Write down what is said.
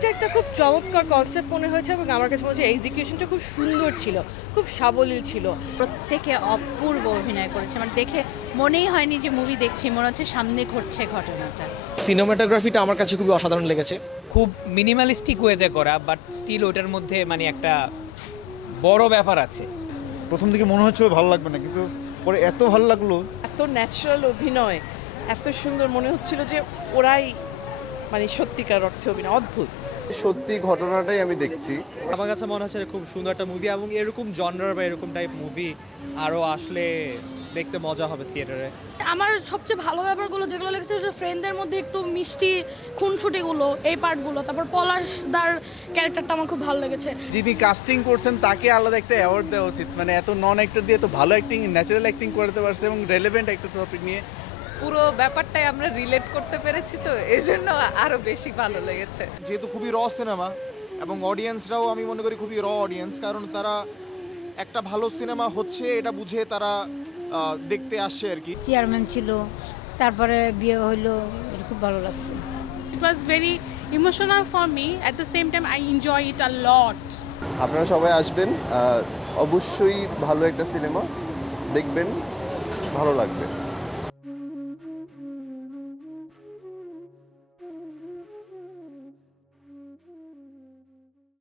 এটা একটা খুব চমৎকার কনসেপ্ট মনে হয়েছে এবং আমার কাছে মনে হচ্ছে এক্সিকিউশনটা খুব সুন্দর ছিল, খুব সাবলীল ছিল। প্রত্যেকে অপূর্ব অভিনয় করেছে, মানে দেখে মনেই হয়নি যে মুভি দেখছি, মনে হচ্ছে সামনে ঘটছে ঘটনাটা। সিনেমাটোগ্রাফিটা আমার কাছে খুবই অসাধারণ লেগেছে। খুব মিনিমালিস্টিক ওয়েতে করা, বাট স্টিল ওটার মধ্যে মানে একটা বড় ব্যাপার আছে। প্রথম দিকে মনে হচ্ছিল ভালো লাগবে না, কিন্তু পরে এত ভালো লাগলো। এত ন্যাচারাল অভিনয়, এত সুন্দর মনে হচ্ছিল যে ওরাই মানে সত্যিকার অর্থে অভিনয়, অদ্ভুত। সত্যি ঘটনাটাই আমি দেখছি। আমার কাছে মনে হচ্ছে খুব সুন্দর একটা মুভি এবং এরকম জনরার বা এরকম টাইপ মুভি আরও আসলে দেখতে মজা হবে থিয়েটারে। আমার সবচেয়ে ভালো ব্যাপারগুলো যেগুলো লেগেছে যে ফ্রেন্ডদের মধ্যে একটু মিষ্টি খুনসুটিগুলো, এই পার্টগুলো। তারপর পলাশদার ক্যারেক্টারটা আমার খুব ভালো লেগেছে। যিনি কাস্টিং করছেন তাকে আলাদা একটা অ্যাওয়ার্ড দেওয়া উচিত, মানে এত নন অ্যাক্টর দিয়ে এত ভালো অ্যাক্টিং, ন্যাচারাল অ্যাক্টিং করতে পারছে এবং রেলেভেন্ট একটা টপিক নিয়ে। পুরো ব্যাপারটাই আমরা রিলেট করতে পেরেছি, তো এই জন্য আরও বেশি ভালো লেগেছে। যেহেতু খুবই র সিনেমা এবং অডিয়েন্সরাও আমি মনে করি খুবই র অডিয়েন্স, কারণ তারা একটা ভালো সিনেমা হচ্ছে এটা বুঝে তারা দেখতে আসছে আর কি। চেয়ারম্যান ছিল, তারপরে বিয়ে হইলো, এটা খুব ভালো লাগছে। It was very emotional for me. At the same time, I enjoy it a lot. আপনারা সবাই আসবেন, অবশ্যই ভালো একটা সিনেমা দেখবেন, ভালো লাগবে।